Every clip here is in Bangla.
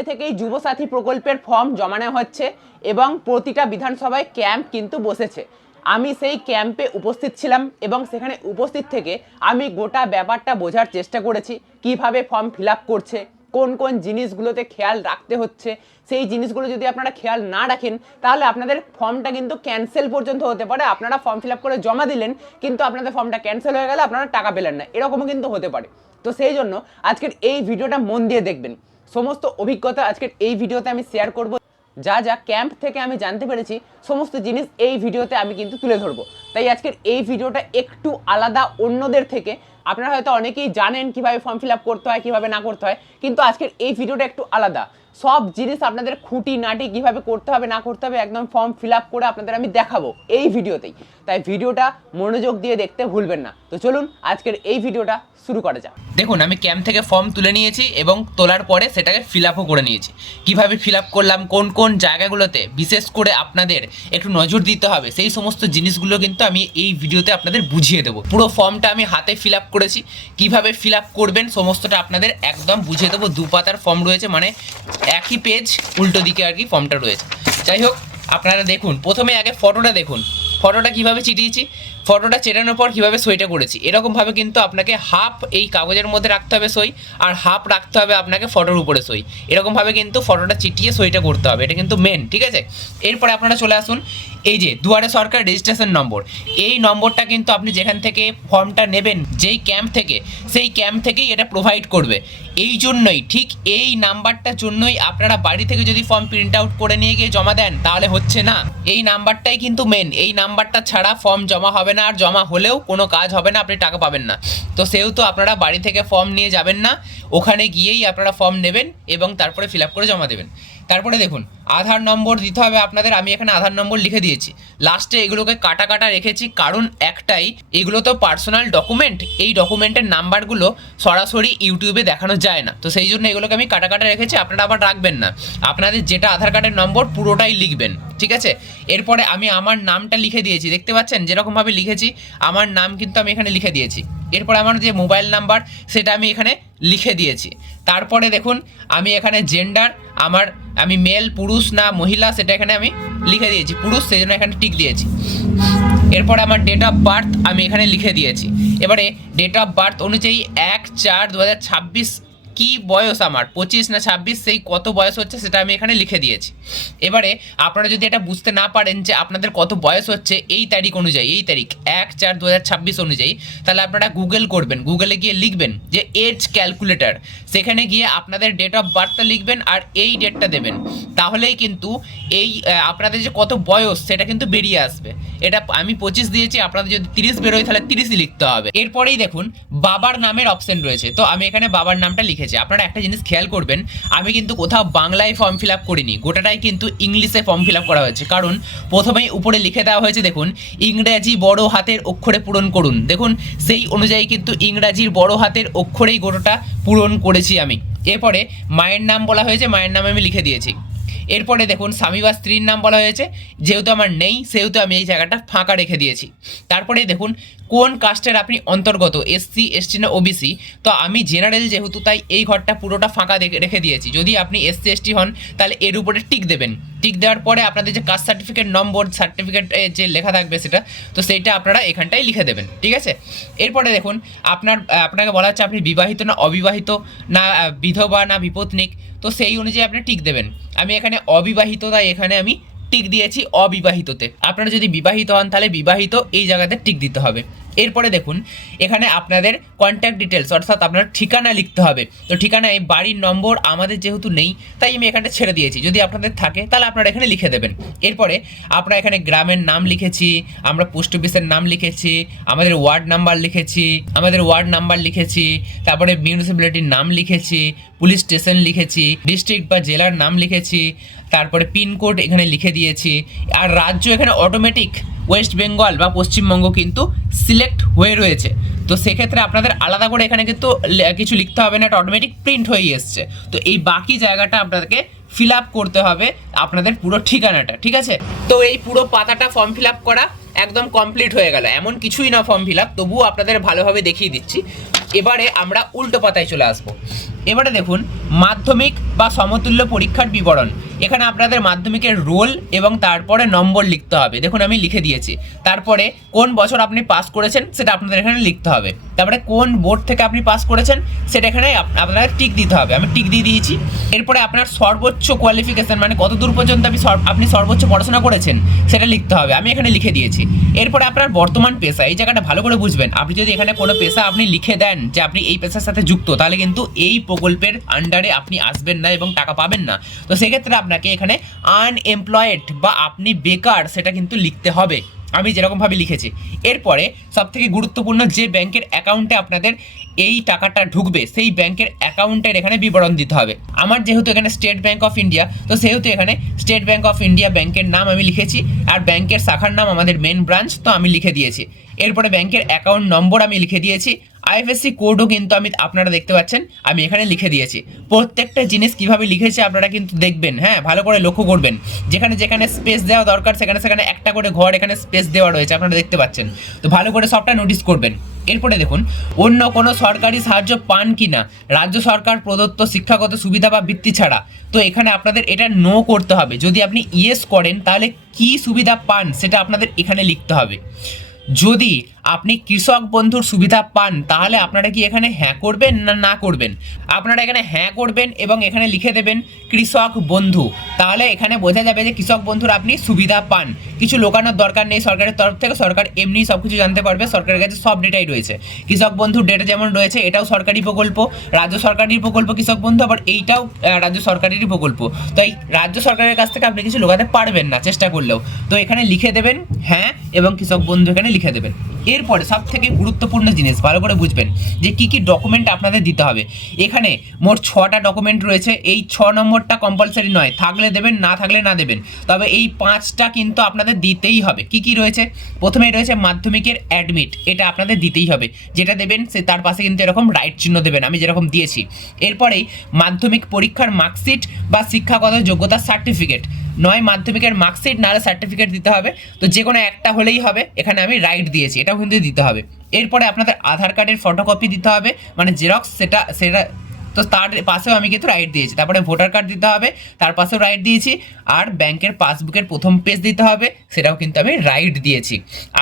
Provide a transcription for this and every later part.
আজকে থেকেই যুবসাথী প্রকল্পের ফর্ম জমা নেওয়া হচ্ছে এবং প্রতিটা বিধানসভায় ক্যাম্প কিন্তু বসেছে। আমি সেই ক্যাম্পে উপস্থিত ছিলাম এবং সেখানে উপস্থিত থেকে আমি গোটা ব্যাপারটা বোঝার চেষ্টা করেছি, কিভাবে ফর্ম ফিল আপ করছে, কোন কোন জিনিসগুলোতে খেয়াল রাখতে হচ্ছে। সেই জিনিসগুলো যদি আপনারা খেয়াল না রাখেন তাহলে আপনাদের ফর্মটা কিন্তু ক্যান্সেল পর্যন্ত হতে পারে। আপনারা ফর্ম ফিল আপ করে জমা দিলেন কিন্তু আপনাদের ফর্মটা ক্যান্সেল হয়ে গেলে আপনারা টাকা পেলেন না, এরকমও কিন্তু হতে পারে। তো সেই জন্য আজকের এই ভিডিওটা মন দিয়ে দেখবেন। সমস্ত অভিজ্ঞতা আজকের এই ভিডিওতে আমি শেয়ার করব। যা যা ক্যাম্প থেকে আমি জানতে পেরেছি সমস্ত জিনিস এই ভিডিওতে আমি কিন্তু তুলে ধরবো। তাই আজকের এই ভিডিওটা একটু আলাদা অন্যদের থেকে। আপনারা হয়তো অনেকেই জানেন কিভাবে ফর্ম ফিল আপ করতে হয়, কিভাবে না করতে হয়, কিন্তু আজকের এই ভিডিওটা একটু আলাদা। সব জিনিস আপনাদের খুঁটিনাটি কিভাবে করতে হবে না করতে হবে একদম ফর্ম ফিল আপ করে আপনাদের আমি দেখাবো এই ভিডিওতেই। তাই ভিডিওটা মনোযোগ দিয়ে দেখতে ভুলবেন না। তো চলুন আজকের এই ভিডিওটা শুরু করা যাক। দেখুন, আমি ক্যাম্প থেকে ফর্ম তুলে নিয়েছি এবং তোলার পরে সেটাকে ফিল আপও করে নিয়েছি। কিভাবে ফিল আপ করলাম, কোন কোন জায়গাগুলোতে বিশেষ করে আপনাদের একটু নজর দিতে হবে, সেই সমস্ত জিনিসগুলো কিন্তু আমি এই ভিডিওতে আপনাদের বুঝিয়ে দেবো। পুরো ফর্মটা আমি হাতে ফিল আপ করেছি, কিভাবে ফিল আপ করবেন সমস্তটা আপনাদের একদম বুঝিয়ে দেবো। 2 পাতার ফর্ম রয়েছে, মানে একই পেজ উল্টো দিকে আর কি ফর্মটা রয়েছে। যাই হোক, আপনারা দেখুন, প্রথমে আগে ফটোটা দেখুন। ফটোটা কিভাবে চিটিয়েছি, ফটোটা চেটানোর পর কীভাবে সইটা করেছি। এরকমভাবে কিন্তু আপনাকে হাফ এই কাগজের মধ্যে রাখতে হবে সই, আর হাফ রাখতে হবে আপনাকে ফটোর উপরে সই। এরকমভাবে কিন্তু ফটোটা চিটিয়ে সইটা করতে হবে, এটা কিন্তু মেন, ঠিক আছে। এরপরে আপনারা চলে আসুন, এই যে দুয়ারে সরকার রেজিস্ট্রেশন নম্বর, এই নম্বরটা কিন্তু আপনি যেখান থেকে ফর্মটা নেবেন, যেই ক্যাম্প থেকে, সেই ক্যাম্প থেকেই এটা প্রোভাইড করবে। এই জন্যই, ঠিক এই নাম্বারটার জন্যই আপনারা বাড়ি থেকে যদি ফর্ম প্রিন্ট আউট করে নিয়ে গিয়ে জমা দেন তাহলে হচ্ছে না। এই নাম্বারটাই কিন্তু মেন, এই নাম্বারটা ছাড়া ফর্ম জমা হবে না, আর জমা হলেও কোনো কাজ হবে না, আপনি টাকা পাবেন না। তো সেহেতু আপনারা বাড়ি থেকে ফর্ম নিয়ে যাবেন না, ওখানে গিয়েই আপনারা ফর্ম নেবেন এবং তারপরে ফিল আপ করে জমা দেবেন। তারপরে দেখুন, আধার নম্বর দিতে হবে আপনাদের। আমি এখানে আধার নম্বর লিখে দিয়েছি, লাস্টে এগুলোকে কাটা কাটা রেখেছি, কারণ একটাই, এগুলো তো পার্সোনাল ডকুমেন্ট, এই ডকুমেন্টের নাম্বারগুলো সরাসরি ইউটিউবে দেখানো যায় না, তো সেই জন্য এগুলোকে আমি কাটা কাটা রেখেছি। আপনারা আবার রাখবেন না, আপনাদের যেটা আধার কার্ডের নম্বর পুরোটাই লিখবেন, ঠিক আছে। এরপরে আমি আমার নামটা লিখে দিয়েছি, দেখতে পাচ্ছেন যেরকমভাবে লিখেছি আমার নাম কিন্তু আমি এখানে লিখে দিয়েছি। এরপরে আমার যে মোবাইল নাম্বার সেটা আমি এখানে লিখে দিয়েছি। তারপরে দেখুন, আমি এখানে জেন্ডার, আমি মেল, পুরুষ না মহিলা সেটা এখানে আমি লিখে দিয়েছি, পুরুষ, সেই জন্য এখানে টিক দিয়েছি। এরপরে আমার ডেট অফ বার্থ আমি এখানে লিখে দিয়েছি। এবারে ডেট অফ বার্থ অনুযায়ী 1/4/2026 কি বয়স আমার, 25 না 26, সেই কত বয়স হচ্ছে সেটা আমি এখানে লিখে দিয়েছি। এবারে আপনারা যদি এটা বুঝতে না পারেন যে আপনাদের কত বয়স হচ্ছে এই তারিখ অনুযায়ী, এই তারিখ 1/4/2026 অনুযায়ী, তাহলে আপনারা গুগল করবেন, গুগলে গিয়ে লিখবেন যে এজ ক্যালকুলেটর, সেখানে গিয়ে আপনাদের ডেট অফ বার্থটা লিখবেন আর এই ডেটটা দেবেন, তাহলেই কিন্তু এই আপনাদের যে কত বয়স সেটা কিন্তু বেরিয়ে আসবে। এটা আমি 25 দিয়েছি, আপনাদের যদি 30 বেরোয় তাহলে 30ই লিখতে হবে। এরপরেই দেখুন বাবার নামের অপশন রয়েছে, তো আমি এখানে বাবার নামটা লিখেছি। আপনারা একটা জিনিস খেয়াল করবেন, আমি কিন্তু কোথাও বাংলায় ফর্ম ফিল আপ করিনি, গোটাটাই কিন্তু ইংলিশে ফর্ম ফিল আপ করা হয়েছে। কারণ প্রথমেই উপরে লিখে দেওয়া হয়েছে, দেখুন, ইংরেজি বড় হাতের অক্ষরে পূরণ করুন। দেখুন সেই অনুযায়ী কিন্তু ইংরাজির বড় হাতের অক্ষরেই গোটাটা পূরণ করেছি আমি। এরপরে মায়ের নাম বলা হয়েছে, মায়ের নাম আমি লিখে দিয়েছি। এরপরে দেখুন স্বামী বা স্ত্রীর নাম বলা হয়েছে, যেহেতু আমার নেই সেহেতু আমি এই জায়গাটা ফাঁকা রেখে দিয়েছি। তারপরে দেখুন কোন কাস্টের আপনি অন্তর্গত, এসসি, এসটি না ওবিসি, তো আমি জেনারেল যেহেতু তাই এই ঘরটা পুরোটা ফাঁকা রেখে দিয়েছি। যদি আপনি এসসি এসটি হন তাহলে এর উপরে টিক দেবেন, টিক দেওয়ার পরে আপনাদের যে কাস্ট সার্টিফিকেট নম্বর, সার্টিফিকেট যে লেখা থাকবে সেটা, তো সেইটা আপনারা এখানটাই লিখে দেবেন, ঠিক আছে। এরপরে দেখুন আপনাকে বলা হচ্ছে আপনি বিবাহিত না অবিবাহিত, না বিধবা না বিপত্নিক, তো সেই অনুযায়ী আপনি টিক দেবেন। আমি এখানে অবিবাহিত, তাই এখানে আমি টিক দিয়েছি অবিবাহিততে। আপনারা যদি বিবাহিত হন তাহলে বিবাহিত এই জায়গাতে টিক দিতে হবে। এরপরে দেখুন এখানে আপনাদের কন্ট্যাক্ট ডিটেলস, অর্থাৎ আপনার ঠিকানা লিখতে হবে। তো ঠিকানায় বাড়ির নম্বর আমাদের যেহেতু নেই তাই আমি এখানটা ছেড়ে দিয়েছি, যদি আপনাদের থাকে তাহলে আপনারা এখানে লিখে দেবেন। এরপরে আমরা এখানে গ্রামের নাম লিখেছি, আমরা পোস্ট অফিসের নাম লিখেছি, আমাদের ওয়ার্ড নাম্বার লিখেছি, তারপরে মিউনিসিপ্যালিটির নাম লিখেছি, পুলিশ স্টেশন লিখেছি, ডিস্ট্রিক্ট বা জেলার নাম লিখেছি, তারপরে পিনকোড এখানে লিখে দিয়েছি। আর রাজ্য এখানে অটোমেটিক ওয়েস্ট বেঙ্গল বা পশ্চিমবঙ্গ কিন্তু সিলেক্ট হয়ে রয়েছে। তো সেক্ষেত্রে আপনাদের আলাদা করে এখানে কিন্তু কিছু লিখতে হবে না, এটা অটোমেটিক প্রিন্ট হয়ে এসছে। তো এই বাকি জায়গাটা আপনাদেরকে ফিল আপ করতে হবে আপনাদের পুরো ঠিকানাটা, ঠিক আছে? তো এই পুরো পাতাটা ফর্ম ফিল আপ করা একদম কমপ্লিট হয়ে গেল। এমন কিছুই না ফর্ম ফিল আপ, তবুও আপনাদের ভালোভাবে দেখিয়ে দিচ্ছি। এবারে আমরা উল্টো পাতায় চলে আসবো। এবারে দেখুন মাধ্যমিক বা সমতুল্য পরীক্ষার বিবরণ। এখানে আপনাদের মাধ্যমিকের রোল এবং তারপরে নম্বর লিখতে হবে। দেখুন আমি লিখে দিয়েছি। তারপরে কোন বছর আপনি পাস করেছেন সেটা আপনাদের এখানে লিখতে হবে। তারপরে কোন বোর্ড থেকে আপনি পাস করেছেন সেটা এখানে আপনাদের টিক দিতে হবে। আমি টিক দিয়ে দিয়েছি। এরপরে আপনার সর্বোচ্চ কোয়ালিফিকেশন মানে কত দূর পর্যন্ত আপনি সর্বোচ্চ পড়াশোনা করেছেন সেটা লিখতে হবে। আমি এখানে লিখে দিয়েছি। এরপরে আপনার বর্তমান পেশা, এই জায়গাটা ভালো করে বুঝবেন। আপনি যদি এখানে কোনো পেশা আপনি লিখে দেন যে আপনি এই পেশার সাথে যুক্ত, তাহলে কিন্তু এই প্রকল্পের আন্ডারে আপনি আসবেন না এবং টাকা পাবেন না। তো সেক্ষেত্রে আপনাকে এখানে আনএমপ্লয়েড বা আপনি বেকার সেটা কিন্তু লিখতে হবে, আমি যেরকমভাবে লিখেছি। এরপরে সবথেকে গুরুত্বপূর্ণ যে ব্যাংকের অ্যাকাউন্টে আপনাদের এই টাকাটা ঢুকবে সেই ব্যাংকের অ্যাকাউন্টের এখানে বিবরণ দিতে হবে। আমার যেহেতু এখানে স্টেট ব্যাংক অফ ইন্ডিয়া, তো সেহেতু এখানে স্টেট ব্যাংক অফ ইন্ডিয়া ব্যাংকের নাম আমি লিখেছি, আর ব্যাংকের শাখার নাম আমাদের মেন ব্রাঞ্চ, তো আমি লিখে দিয়েছি। এরপরে ব্যাংকের অ্যাকাউন্ট নম্বর আমি লিখে দিয়েছি। আইএফএসসি কোডও কিন্তু আপনারা দেখতে পাচ্ছেন আমি এখানে লিখে দিয়েছি। প্রত্যেকটা জিনিস কিভাবে লিখেছে আপনারা কিন্তু দেখবেন, হ্যাঁ ভালো করে লক্ষ্য করবেন। যেখানে যেখানে স্পেস দেওয়া দরকার সেখানে সেখানে একটা করে ঘর এখানে স্পেস দেওয়া রয়েছে, আপনারা দেখতে পাচ্ছেন। তো ভালো করে সবটা নোটিস করবেন। এরপরে দেখুন অন্য কোনো সরকারি সাহায্য পান কি না, রাজ্য সরকার প্রদত্ত শিক্ষাগত সুবিধা বা বৃত্তি ছাড়া। তো এখানে আপনাদের এটা নো করতে হবে। যদি আপনি ইয়েস করেন তাহলে কি সুবিধা পান সেটা আপনাদের এখানে লিখতে হবে। যদি আপনি কৃষক বন্ধুর সুবিধা পান তাহলে আপনারা কি এখানে হ্যাঁ করবেন না না করবেন? আপনারা এখানে হ্যাঁ করবেন এবং এখানে লিখে দেবেন কৃষক বন্ধু। তাহলে এখানে বোঝা যাবে যে কৃষক বন্ধুর আপনি সুবিধা পান। কিছু লোকানোর দরকার নেই সরকারের তরফ থেকে, সরকার এমনি সব কিছু জানতে পারবে। সরকারের কাছে সব ডেটাই রয়েছে। কৃষক বন্ধুর ডেটা যেমন রয়েছে, এটাও সরকারি প্রকল্প, রাজ্য সরকারি প্রকল্প কৃষক বন্ধু, আবার এইটাও রাজ্য সরকারেরই প্রকল্প। তো এই রাজ্য সরকারের কাছ থেকে আপনি কিছু লোকাতে পারবেন না চেষ্টা করলেও। তো এখানে লিখে দেবেন হ্যাঁ এবং কৃষক বন্ধু এখানে লিখে দেবেন। এরপরে সব থেকে গুরুত্বপূর্ণ জিনিস ভালো করে বুঝবেন যে কি কি ডকুমেন্ট আপনাদের দিতে হবে। এখানে মোট 6টা ডকুমেন্ট রয়েছে। এই 6 নম্বরটা কম্পালসারি নয়, থাকলে দেবেন না থাকলে না দেবেন, তবে এই 5টা কিন্তু আপনাদের দিতেই হবে। কি কি রয়েছে? প্রথমেই রয়েছে মাধ্যমিকের অ্যাডমিট, এটা আপনাদের দিতেই হবে। যেটা দেবেন সে তার পাশে কিন্তু এরকম রাইট চিহ্ন দেবেন, আমি যেরকম দিয়েছি। এরপরেই মাধ্যমিক পরীক্ষার মার্কশিট বা শিক্ষাগত যোগ্যতার সার্টিফিকেট, নয় মাধ্যমিকের মার্কশিট নাহলে সার্টিফিকেট দিতে হবে। তো যে কোনো একটা হলেই হবে, এখানে আমি রাইট দিয়েছি, এটাও কিন্তু দিতে হবে। এরপরে আপনাদের আধার কার্ডের ফটোকপি দিতে হবে, মানে জেরক্স, সেটা তো তার পাশেও আমি কিন্তু রাইট দিয়েছি। তারপরে ভোটার কার্ড দিতে হবে, তার পাশেও রাইট দিয়েছি। আর ব্যাংকের পাসবুকের প্রথম পেজ দিতে হবে, সেটাও কিন্তু আমি রাইট দিয়েছি।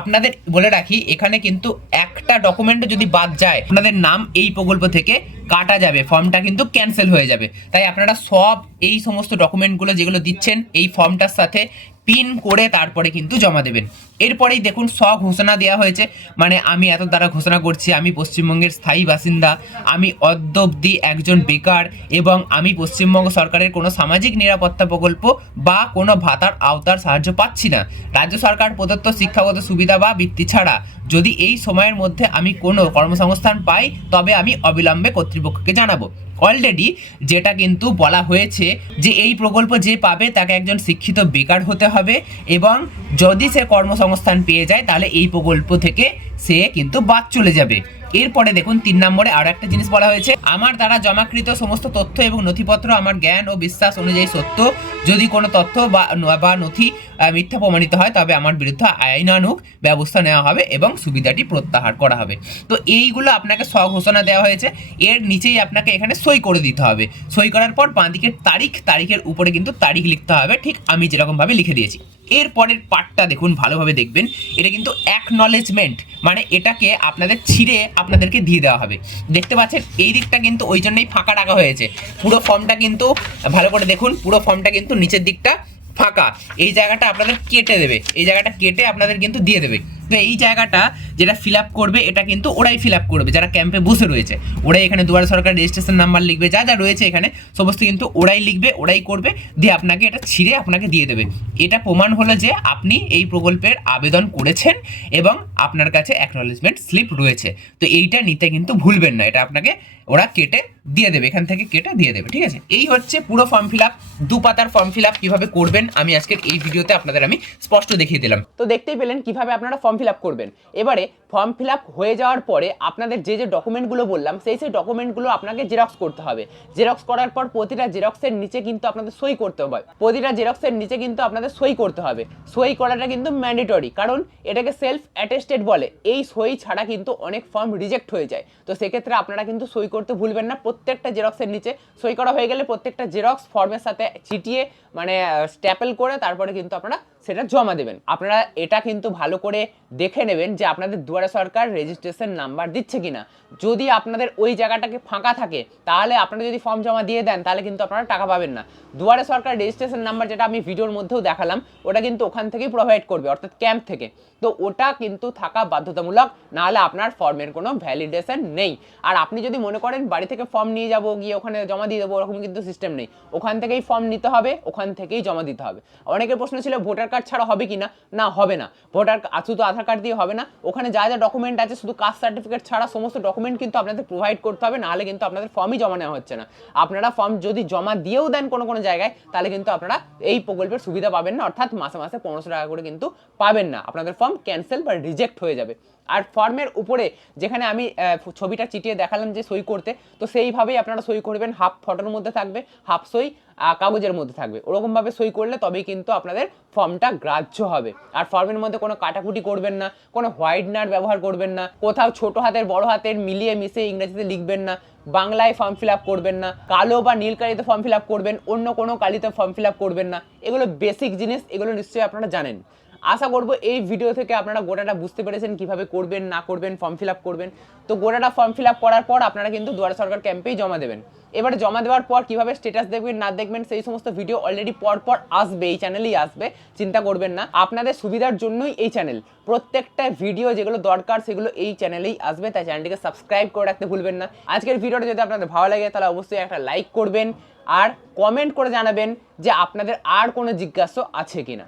আপনাদের বলে রাখি এখানে কিন্তু একটা ডকুমেন্টও যদি বাদ যায় আপনাদের নাম এই প্রকল্প থেকে কাটা যাবে, ফর্মটা কিন্তু ক্যান্সেল হয়ে যাবে। তাই আপনারা সব এই সমস্ত ডকুমেন্টগুলো যেগুলো দিচ্ছেন এই ফর্মটার সাথে পিন করে তারপরে কিন্তু জমা দেবেন। এরপরেই দেখুন ঘোষণা দেওয়া হয়েছে, মানে আমি এত দ্বারা ঘোষণা করছি আমি পশ্চিমবঙ্গের স্থায়ী বাসিন্দা, আমি অদ্যাবধি একজন বেকার এবং আমি পশ্চিমবঙ্গ সরকারের কোনো সামাজিক নিরাপত্তা প্রকল্প বা কোনো ভাতার আওতার সাহায্য পাচ্ছি না। রাজ্য সরকার প্রদত্ত শিক্ষাগত সুবিধা বা বৃত্তি ছাড়া যদি এই সময়ের মধ্যে আমি কোনো কর্মসংস্থান পাই তবে আমি অবিলম্বে কর্তৃপক্ষকে জানাবো। অলরেডি যেটা কিন্তু বলা হয়েছে যে এই প্রকল্প যে পাবে তাকে একজন শিক্ষিত বেকার হতে হবে এবং যদি সে কর্মসংস্থান পেয়ে যায় তাহলে এই প্রকল্প থেকে সে কিন্তু বাদ চলে যাবে। এরপরে দেখুন 3 নম্বরে আরো একটা জিনিস বলা হয়েছে, আমার দ্বারা জমাকৃত সমস্ত তথ্য এবং নথিপত্র আমার জ্ঞান ও বিশ্বাস অনুযায়ী সত্য। যদি কোনো তথ্য বা নথি মিথ্যা প্রমাণিত হয় তবে আমার বিরুদ্ধে আইনানুগ ব্যবস্থা নেওয়া হবে এবং সুবিধাটি প্রত্যাহার করা হবে। তো এইগুলো আপনাকে ঘোষণা দেওয়া হয়েছে, এর নিচেই আপনাকে এখানে সই করে দিতে হবে। সই করার পর বাঁদিকের তারিখের উপরে কিন্তু তারিখ লিখতে হবে, ঠিক আমি যেরকমভাবে লিখে দিয়েছি। এরপরের পার্টটা দেখুন ভালোভাবে দেখবেন, এটা কিন্তু অ্যাকনলেজমেন্ট, মানে এটাকে আপনাদের ছিঁড়ে আপনাদেরকে দিয়ে দেওয়া হবে। দেখতে পাচ্ছেন এই দিকটা কিন্তু ওই জন্যই ফাঁকা রাখা হয়েছে। পুরো ফর্মটা কিন্তু ভালো করে দেখুন, পুরো ফর্মটা কিন্তু নিচের দিকটা ফাঁকা, এই জায়গাটা আপনাদের কেটে দেবে, এই জায়গাটা কেটে আপনাদের কিন্তু দিয়ে দেবে। তো এই জায়গাটা যেটা ফিল আপ করবে এটা কিন্তু ওরাই ফিল আপ করবে, যারা ক্যাম্পে বসে রয়েছে ওরাই এখানে দুয়ারে সরকার রেজিস্ট্রেশন নাম্বার লিখবে, যা যা রয়েছে এখানে সমস্ত কিন্তু ওরাই লিখবে, ওরাই করবে, দিয়ে আপনাকে এটা ছিঁড়ে আপনাকে দিয়ে দেবে। এটা প্রমাণ হলো যে আপনি এই প্রকল্পের আবেদন করেছেন এবং আপনার কাছে অ্যাকনলেজমেন্ট স্লিপ রয়েছে। তো এইটা নিতে কিন্তু ভুলবেন না, এটা আপনাকে ওরা কেটে দিয়ে দেবে, এখান থেকে কেটে দিয়ে দেবে, ঠিক আছে। এই হচ্ছে পুরো ফর্ম ফিল আপ, 2 পাতার ফর্ম ফিল আপ কীভাবে করবেন আমি আজকের এই ভিডিওতে আপনাদের আমি স্পষ্ট দেখিয়ে দিলাম। তো দেখতেই পেলেন কিভাবে আপনারা ফর্ম ফিল আপ করবেন। এবারে ফর্ম ফিল আপ হয়ে যাওয়ার পরে আপনাদের যে যে ডকুমেন্টগুলো বললাম সেই ডকুমেন্টগুলো আপনাকে জেরক্স করতে হবে। জেরক্স করার পর প্রতিটা জেরক্সের নিচে কিন্তু আপনাদের সই করতে হবে, প্রতিটা জেরক্সের নিচে কিন্তু আপনাদের সই করতে হবে। সই করাটা কিন্তু ম্যান্ডেটরি, কারণ এটাকে সেলফ অ্যাটেস্টেড বলে। এই সই ছাড়া কিন্তু অনেক ফর্ম রিজেক্ট হয়ে যায়। তো সেক্ষেত্রে আপনারা কিন্তু সই করতে ভুলবেন না। প্রত্যেকটা জেরক্সের নিচে সই করা হয়ে গেলে প্রত্যেকটা জেরক্স ফর্মের সাথে চিটিয়ে মানে স্ট্যাপেল করে তারপরে কিন্তু আপনারা সেটা জমা দেবেন। আপনারা এটা কিন্তু ভালো করে দেখে নেবেন যে আপনাদের দুয়ারে সরকার রেজিস্ট্রেশন নাম্বার দিচ্ছে কিনা। যদি আপনাদের ওই জায়গাটাকে ফাঁকা থাকে তাহলে আপনারা যদি ফর্ম জমা দিয়ে দেন তাহলে কিন্তু আপনারা টাকা পাবেন না। দুয়ারে সরকার রেজিস্ট্রেশন নাম্বার যেটা আমি ভিডিওর মধ্যেও দেখালাম ওটা কিন্তু ওখান থেকেই প্রোভাইড করবে, অর্থাৎ ক্যাম্প থেকে। তো ওটা কিন্তু থাকা বাধ্যতামূলক, নাহলে আপনার ফর্মের কোনো ভ্যালিডেশন নেই। আর আপনি যদি মনে করেন বাড়ি থেকে ফর্ম নিয়ে যাব গিয়ে ওখানে জমা দিয়ে দেবো, ওরকম কিন্তু সিস্টেম নেই। ওখান থেকেই ফর্ম নিতে হবে, ওখান থেকেই জমা দিতে হবে। অনেকের প্রশ্ন ছিল ভোটার কার্ড ছাড়া হবে কিনা, না হবে না। ভোটার শুধু আধার কার্ড দিয়ে হবে না, ওখানে যা যা ডকুমেন্ট আছে শুধু কাস্ট সার্টিফিকেট ছাড়া সমস্ত ডকুমেন্ট কিন্তু আপনাদের প্রোভাইড করতে হবে, নাহলে কিন্তু আপনাদের ফর্মই জমা নেওয়া হচ্ছে না। আপনারা ফর্ম যদি জমা দিয়েও দেন কোনো কোনো জায়গায় তাহলে কিন্তু আপনারা এই প্রকল্পের সুবিধা পাবেন না, অর্থাৎ মাসে মাসে 1500 টাকা করে কিন্তু পাবেন না। আপনাদের ফর্ম ক্যান্সেল বা রিজেক্ট হয়ে যাবে। আর ফর্মের উপরে যেখানে আমি ছবিটা চিটিয়ে দেখালাম যে সই করতে, তো সেইভাবেই আপনারা সই করবেন। হাফ ফটোর মধ্যে থাকবে, হাফ সই কাগজের মধ্যে থাকবে। ওরকমভাবে সই করলে তবেই কিন্তু আপনাদের ফর্মটা গ্রাহ্য হবে। আর ফর্মের মধ্যে কোনো কাটাকুটি করবেন না, কোনো হোয়াইটনার ব্যবহার করবেন না, কোথাও ছোট হাতের বড় হাতের মিলিয়ে মিশিয়ে ইংরেজিতে লিখবেন না, বাংলায় ফর্ম ফিল আপ করবেন না, কালো বা নীল কালিতে ফর্ম ফিল আপ করবেন, অন্য কোনো কালিতে ফর্ম ফিল আপ করবেন না। এগুলো বেসিক জিনিস, এগুলো নিশ্চয়ই আপনারা জানেন। আশা করব এই ভিডিও থেকে আপনারা গোটাটা বুঝতে পেরেছেন কিভাবে করবেন না করবেন, ফর্ম ফিল আপ করবেন। তো গোটাটা ফর্ম ফিল আপ করার পর আপনারা কিন্তু দুয়ারে সরকার ক্যাম্পেই জমা দেবেন। এবারে জমা দেওয়ার পর কিভাবে স্ট্যাটাস দেখবেন না দেখবেন সেই সমস্ত ভিডিও অলরেডি পর আসবে, এই চ্যানেলেই আসবে, চিন্তা করবেন না। আপনাদের সুবিধার জন্যই এই চ্যানেল, প্রত্যেকটা ভিডিও যেগুলো দরকার সেগুলো এই চ্যানেলেই আসবে, তাই চ্যানেলটিকে সাবস্ক্রাইব করে রাখতে ভুলবেন না। আজকের ভিডিওটা যদি আপনাদের ভালো লাগে তাহলে অবশ্যই একটা লাইক করবেন আর কমেন্ট করে জানাবেন যে আপনাদের আর কোনো জিজ্ঞাসা আছে কিনা।